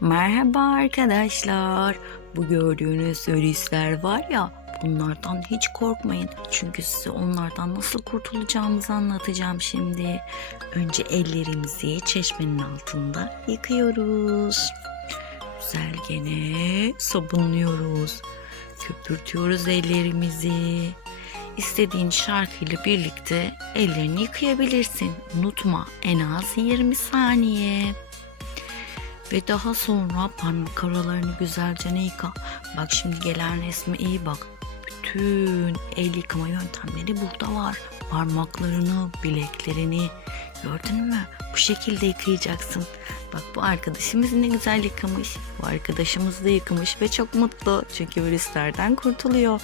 Merhaba arkadaşlar. Bu gördüğünüz virüsler var ya bunlardan hiç korkmayın. Çünkü size onlardan nasıl kurtulacağımızı anlatacağım şimdi. Önce ellerimizi çeşmenin altında yıkıyoruz. Güzel gene sabunluyoruz. Köpürtüyoruz ellerimizi. İstediğin şarkıyla birlikte ellerini yıkayabilirsin. Unutma en az 20 saniye. Ve daha sonra parmak aralarını güzelce yıka. Bak şimdi gelen resme iyi bak. Bütün el yıkama yöntemleri burada var. Parmaklarını, bileklerini gördün mü? Bu şekilde yıkayacaksın. Bak bu arkadaşımız ne güzel yıkamış. Bu arkadaşımız da yıkamış ve çok mutlu. Çünkü virüslerden kurtuluyor.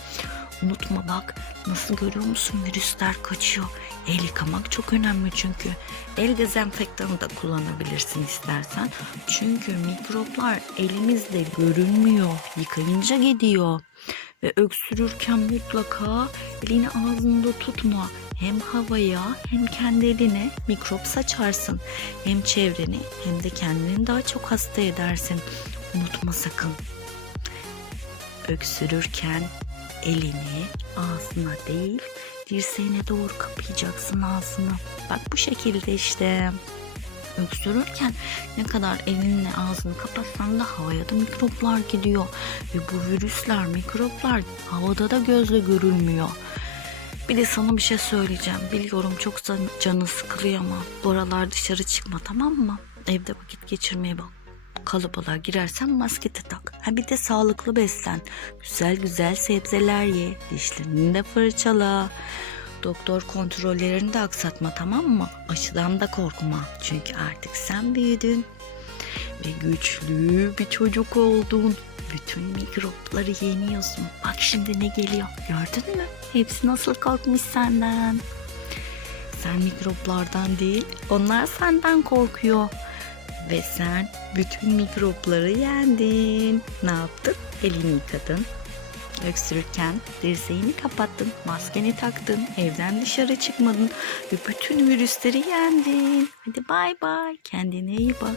Unutma bak nasıl görüyor musun virüsler kaçıyor. El yıkamak çok önemli çünkü. El dezenfektanı da kullanabilirsin istersen. Çünkü mikroplar elimizde görünmüyor. Yıkayınca gidiyor. Ve öksürürken mutlaka elini ağzında tutma. Hem havaya hem kendi eline mikrop saçarsın. Hem çevreni hem de kendini daha çok hasta edersin. Unutma sakın. Öksürürken elini ağzına değil dirseğine doğru kapayacaksın ağzını. Bak bu şekilde işte. Öksürürken ne kadar elinle ağzını kapatsan da havaya da mikroplar gidiyor. Ve bu virüsler, mikroplar havada da gözle görülmüyor. Bir de sana bir şey söyleyeceğim. Biliyorum çok can- canı sıkılıyor ama bu aralar dışarı çıkma tamam mı? Evde vakit geçirmeye bak. Kalıbalığa girersen maske de tak. Ha bir de sağlıklı beslen. Güzel güzel sebzeler ye. Dişlerini de fırçala. Doktor kontrollerini de aksatma tamam mı? Aşıdan da korkma. Çünkü artık sen büyüdün. Ve güçlü bir çocuk oldun. Bütün mikropları yeniyorsun. Bak şimdi ne geliyor. Gördün mü? Hepsi nasıl korkmuş senden. Sen mikroplardan değil, onlar senden korkuyor. Ve sen bütün mikropları yendin. Ne yaptın? Elini yıkadın. Öksürürken dirseğini kapattın, maskeni taktın, evden dışarı çıkmadın ve bütün virüsleri yendin. Hadi bay bay, kendine iyi bak.